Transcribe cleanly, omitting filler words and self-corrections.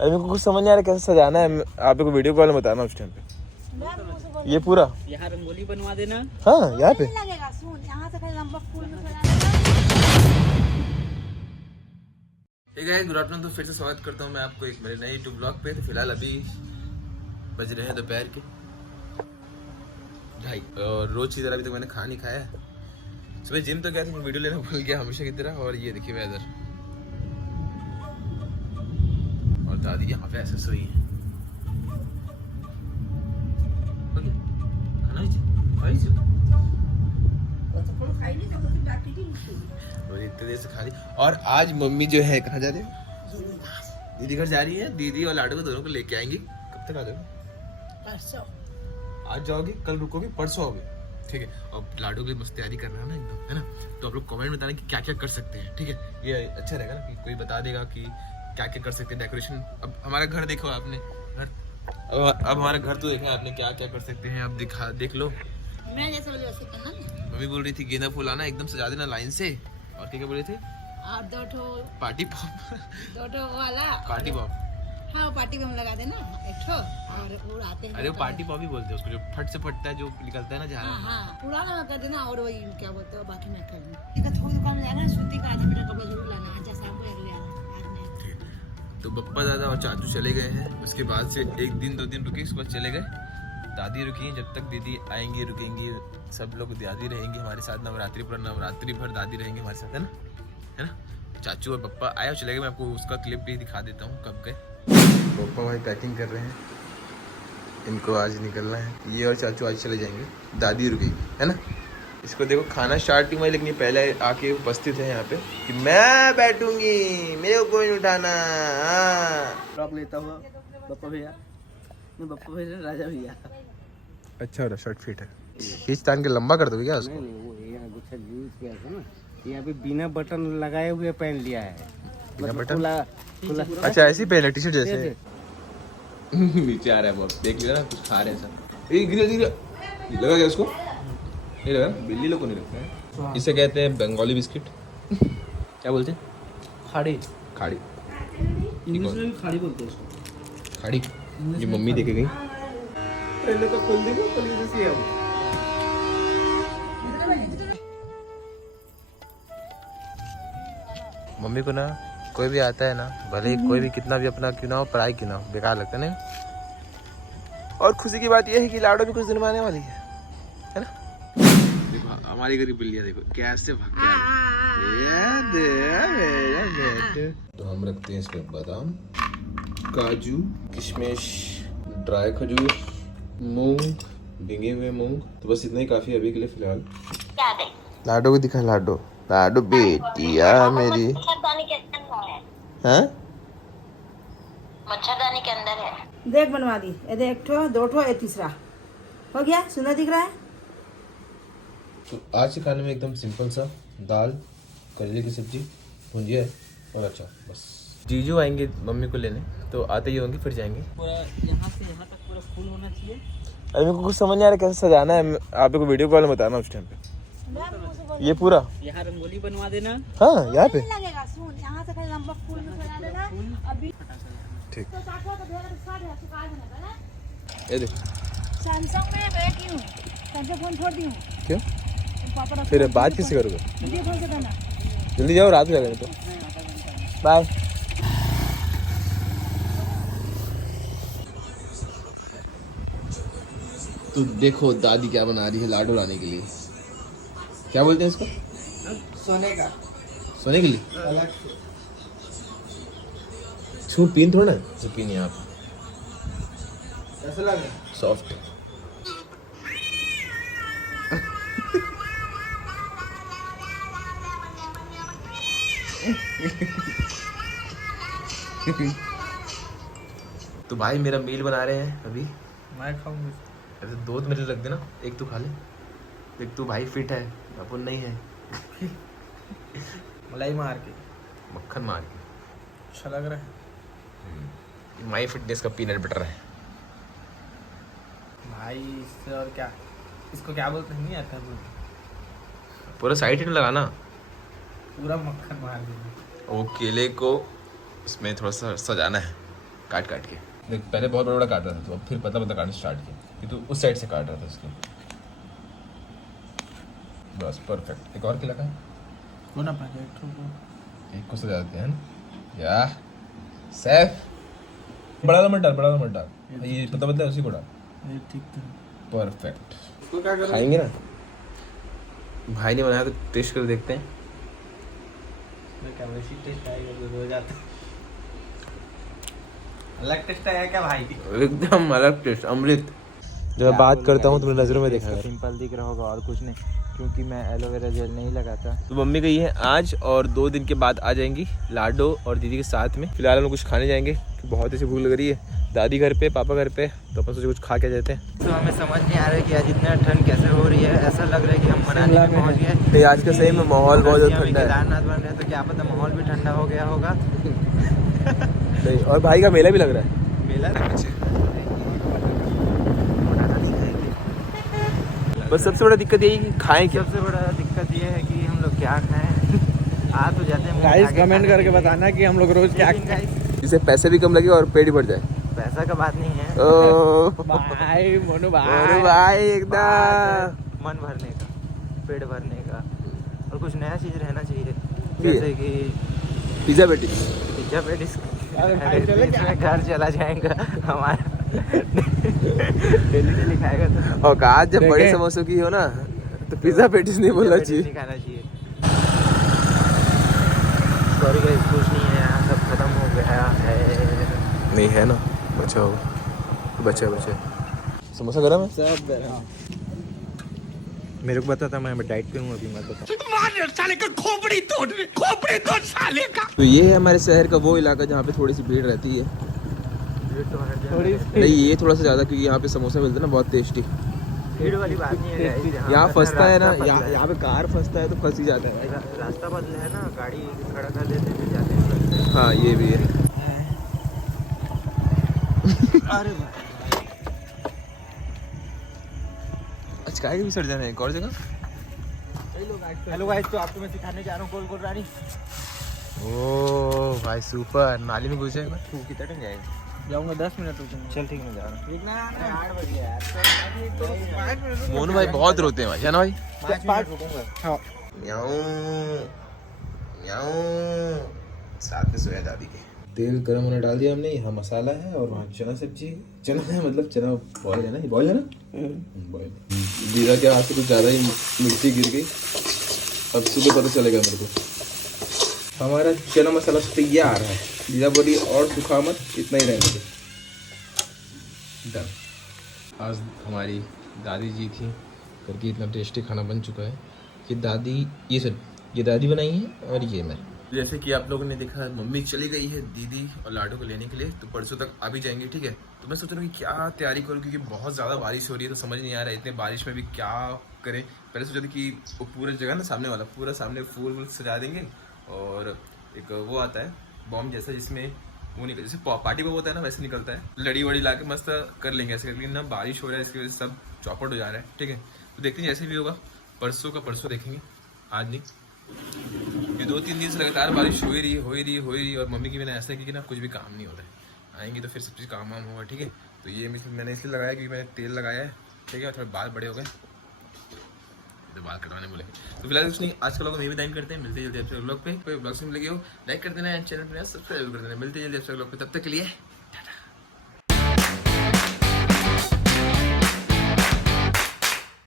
अरे मेरे को कुछ समझ नहीं आ रहा कैसे सजाना है। आप को वीडियो कॉल में बताना उस टाइम पे। ये पूरा यहाँ रंगोली बनवा देना। हाँ यहाँ पे लगेगा। सुन, यहाँ से फिर लंबा फूल में ठीक है। Good afternoon. तो फिर से स्वागत करता हूँ मैं आपको एक मेरे नए यूट्यूब ब्लॉग पे। तो फिलहाल अभी बज रहे हैं दोपहर के 2:30 और रोज की तरह अभी तक मैंने खाना नहीं खाया। सुबह जिम तो गया था, मैं वीडियो लेना भूल गया हमेशा की तरह। और ये देखिए वेदर, और दादी यहाँ पे ऐसे सोई है। और इतने देर से खा रही। और आज मम्मी जो है कहाँ जा रही है? दीदी घर जा रही है। दीदी और लाडू को दोनों को लेके आएंगी। कब तक आ जाओगे? परसों। आज जाओगी, कल रुकोगी, परसों आओगे? ठीक है। और लाडू की मस्त तैयारी करना है ना एकदम, है ना? तो आप लोग कमेंट में बताना कि क्या क्या कर सकते हैं। ठीक है, ये अच्छा रहेगा ना कि कोई बता देगा कि क्या क्या कर सकते हैं। डेकोरेशन, अब हमारा घर देखो आपने, घर अब हमारा घर तो देखा आपने, क्या क्या कर सकते हैं। अब देख लो। मैं जैसे बोली वैसे करना। मम्मी बोल रही थी गेंदा फूल आना एकदम सजा देना लाइन से। और क्या बोले थे? और 2 ठो पार्टी पॉप 2 ठो वाला पार्टी पॉप। हाँ, पार्टी बम लगा देना 1 ठो और उड़ाते हैं। अरे वो पार्टी पॉप ही बोलते हैं उसको, जो फट से फटता है, जो निकलता है ना जहाँ। हाँ, पुराना कर देना। और वही क्या बोलते हो, बाकी मैं कर दूँ। एक थोड़ी दुकान में जाना, सूती का आधा मीटर कपड़ा जरूर लाना। अच्छा, शाम को ले आना। तो बप्पा दादा और चाचू चले गए हैं। उसके बाद से 1 दिन 2 दिन रुके, उसके बाद चले गए। दादी रुकी, जब तक दीदी आएंगी रुकेंगी। सब लोग दादी रहेंगी हमारे साथ नवरात्रि पर, नवरात्रि भर दादी रहेंगे हमारे साथ, है ना? चाचू और पप्पा आए और चले गए। मैं आपको उसका क्लिप भी दिखा देता हूँ कब गए। पप्पा भाई पैकिंग कर रहे हैं, इनको आज निकलना है। ये और चाचू आज चले जाएंगे, दादी रुकेगी, है ना? इसको देखो, खाना स्टार्ट नहीं हुआ लेकिन ये पहले आके उपस्थित है यहाँ पे कि मैं बैठूंगी, मेरे को कोई नहीं उठाना। फ्रॉक लेता हुआ बप्पा भैया, बप्पा भैया राजा भैया। अच्छा हो रहा, शर्ट फिट है। खींच तान के लंबा कर दोगे क्या उसको? नहीं, वो यहाँ गुच्छा यूज किया था ना, यहाँ पे बिना बटन लगाए हुए पहन लिया है। बिना बटन? खुला। अच्छा, ऐसी पहन है टी शर्ट जैसे। नीचे आ रहा है बहुत, देख लिया ना, कुछ खा रहे हैं सब। लगा क्या उसको? नहीं लगा, बिल्ली लोग को नहीं लगता है। इसे कहते हैं बंगाली बिस्किट। क्या बोलते हैं? खाड़ी। खाड़ी। इंग्लिश में भी खाड़ी बोलते हैं उसको। खाड़ी ये मम्मी देके गई। पहले तो खोल देखो, पहले से अब मम्मी को ना कोई भी आता है ना, भले ही कोई भी कितना भी अपना क्यों ना हो, पढ़ाई क्यों ना हो, बेकार लगता है ना। और खुशी की बात यह है कि लाडो भी कुछ दिन में आने वाली है ना? देखो हमारी गरीब बिल्लियाँ देखो कैसे भाग के आ रही है। तो हम रखते हैं इसमें बादाम, काजू, किशमिश, ड्राई खजूर, मूंग, भिंगे हुए मूंग। तो बस इतना ही काफी अभी के लिए फिलहाल। लाडो को दिखा, लाडो लाडो बेटिया मेरी। मच्छरदानी के अंदर है। हाँ? मच्छरदानी के अंदर है। देख बनवा दी। ये देख, 1 ठो 2 ठो, ये तीसरा हो गया। सुंदर दिख रहा है। तो आज के खाने में एकदम सिंपल सा दाल, करेले की सब्जी, भुंजिया और अचार, बस। जीजू आएंगे मम्मी को लेने, तो आते ही होंगे, फिर जाएंगे। पूरा यहाँ से यहाँ तक पूरा फुल होना चाहिए। अरे मेरे को कुछ समझ नहीं आ रहा कैसे सजाना है। आप को वीडियो कॉल में बताना उस टाइम पे। ये पूरा यहाँ रंगोली बनवा देना। हाँ यहाँ पे लगेगा। सुन, यहाँ से फिर लंबा फूल में सजा देना। अभी ठीक। तो काटवा तो भेड़ सुखा दे, सुखा देना है ना। ये देखो, सैमसंग में बैठ हूँ, सैमसंग फोन छोड़ दी हूँ। क्यों? पापा फिर बात किससे करोगे? वीडियो कॉल से करना। जल्दी जाओ, रात हो जाएगा तो। बाय। तो देखो दादी क्या बना रही है लाडू लाने के लिए। क्या बोलते हैं इसको? सोने का। सोने के लिए अलग से। इसमें पिन थोड़ा ना, जो पिन यहाँ पे कैसा लगा? सॉफ्ट। तो भाई मेरा मील बना रहे हैं अभी। मैं खाऊंगी। ऐसे 2 मेरे लग देना, एक तू खा ले। एक तू भाई फिट है, अपन नहीं है। मलाई मार के, मक्खन मार के। अच्छा लग रहा है। माई फिटनेस का पीनट बटर है भाई। इससे और क्या, इसको क्या बोलते हैं, नहीं आता है बोलते। पूरा साइड में लगाना, पूरा मक्खन मार देना। वो केले को इसमें थोड़ा सा सजाना है। काट के देख, पहले बहुत बड़ा काट रहा था तो अब फिर पतला पतला काटना स्टार्ट किया, कि तो उस साइड से काट रहा था उसको। बस परफेक्ट। एक और किला का है, वो ना पैकेट एक को सजा देते हैं ना या सैफ। बड़ा मत डाल, ये पता बदला उसी को डाल। ठीक है परफेक्ट। तो क्या करें? खाएंगे ना, भाई ने बनाया तो टेस्ट कर देखते हैं। क्या वैसी टेस्ट आएगा तो हो जाता है। अलग टेस्ट आया क्या भाई? एकदम अलग टेस्ट, अमृत। जब मैं बात करता हूँ तुमने नजरों में देखा, सिंपल दिख रहा होगा और कुछ नहीं, क्योंकि मैं एलोवेरा जेल नहीं लगाता। तो मम्मी गई है आज और 2 दिन के बाद आ जाएंगी लाडो और दीदी के साथ में। फिलहाल हम लोग कुछ खाने जाएंगे, बहुत ऐसी भूख लग रही है। दादी घर पे, पापा घर पे, तो अपन सोचे कुछ खा के जाते हैं। तो हमें समझ नहीं आ रहा है कि आज इतना ठंड कैसे हो रही है। ऐसा लग रहा है कि हम मनाली में पहुंच गए। आज का सही में माहौल बहुत ठंडा है। केदारनाथ बन रहे हैं तो क्या पता माहौल भी ठंडा हो गया होगा। और भाई का मेला भी लग रहा है। मेला बस सबसे बड़ा दिक्कत यही कि खाएं क्या। सबसे बड़ा दिक्कत ये है कि हम लोग क्या खाएं। आ तो जाते हैं गाइस कमेंट करके बताना कि हम लोग रोज क्या खाएं। जिससे पैसे भी कम लगे और पेट ही बढ़ जाए। पैसा का बात नहीं है, भाई मोनू अरे भाई एकदम मन भरने का, पेट भरने का, और कुछ नया चीज रहना चाहिए। ये। जैसे कि पिज्जा पेटी। Pizza patties. अरे भाई चले क्या? इसमें घर चला जाएगा हमारा। डेली खाएगा तो औकात जब बड़े देखें। समोसों की हो ना तो पिज्जा पेटीज नहीं बोलना चाहिए। नहीं खाना चाहिए। सॉरी गाइस, कुछ नहीं है यहाँ, सब खत्म हो गया है। नहीं है ना, बचा होगा, बचा। समोसा गरम है। सब गरम। मेरे को पता था मैं डाइट पे हूँ अभी, मत बता। तो ये है हमारे शहर का वो इलाका जहाँ पे थोड़ी सी भीड़ रहती है। थोड़ी नहीं, ये थोड़ा सा ज़्यादा, क्योंकि यहाँ पे समोसा मिलता है ना बहुत टेस्टी। भीड़ वाली बात नहीं है guys, यहाँ पे फंसता है ना, रास्ता बदला है। यहाँ पे कार फंसता है तो फंस ही जाता है। रास्ता बदला है ना, गाड़ी खड़ा कर देते हैं, जाते हैं। हाँ ये भी है। अरे भाई आज काय के विसर्जन है एक और जगह। हेलो गाइस, तो आपको मैं सिखाने जा रहा हूँ गोल रानी। ओ भाई सुपर। नाली में घुसे तू कितना टाइम जाएगा? जाऊंगा 10 मिनट रुकूंगा। चल ठीक, मैं जा रहा हूँ। रुकना 8 बज गया यार। 5 मिनट मोनू भाई बहुत रोते हैं भाई, है ना भाई। 5 मिनट रुकूंगा। हाँ म्याऊं म्याऊं। साथ में सोया दादी के। तेल गरम होने डाल दिया हमने, यहाँ मसाला है और वहाँ चना सब्जी। चना है मतलब चना बॉयल है ना, बॉयल है ना, बॉयल। जीरा के हाथ से कुछ ज़्यादा ही मिर्ची गिर गई। अब सुबह पता चलेगा मेरे को। हमारा चना मसाला तैयार है। जीरा बोली और सूखा मत, इतना ही रहने दो। डन। आज हमारी दादी जी थी करके इतना टेस्टी खाना बन चुका है। ये दादी, ये दादी बनाई है और ये मैं। जैसे कि आप लोगों ने देखा, मम्मी चली गई है दीदी और लाडो को लेने के लिए, तो परसों तक आ भी जाएंगे, ठीक है। तो मैं सोच रहा हूँ कि क्या तैयारी करूँ, क्योंकि बहुत ज़्यादा बारिश हो रही है तो समझ नहीं आ रहा है इतने बारिश में भी क्या करें। पहले सोचा था कि वो पूरा जगह ना सामने वाला पूरा सामने फूल वूल सजा देंगे, और एक वो आता है बॉम्ब जैसा जिसमें वो निकल, जैसे पार्टी में होता है ना वैसे निकलता है, लड़ी वड़ी ला के मस्त कर लेंगे ऐसे करके। ना बारिश हो रहा है इसकी वजह से सब चौपट हो जा रहा है, ठीक है। तो देखते हैं जैसे भी होगा, परसों का परसों देखेंगे, आज नहीं। ये 2-3 दिन से लगातार बारिश हो ही रही और मम्मी की मैंने ऐसा की कि ना कुछ भी काम नहीं हो रहा है। आएंगे तो फिर सब चीज़ काम वाम होगा, ठीक है। तो ये मैंने इसलिए लगाया क्योंकि मैंने तेल लगाया है, ठीक है। थोड़े बाल बड़े हो गए तो बाल कटवाने बोले। तो फिलहाल कुछ नहीं, आज का लोग यही टाइम करते हैं। मिलते जल्दी आपसे ब्लॉग पे। कोई ब्लॉग से मिल गए हो लाइक कर देना, चैनल पर सब्सक्राइब कर देना। मिलते जल्दी आपसे ब्लॉग पे, तब तक के लिए।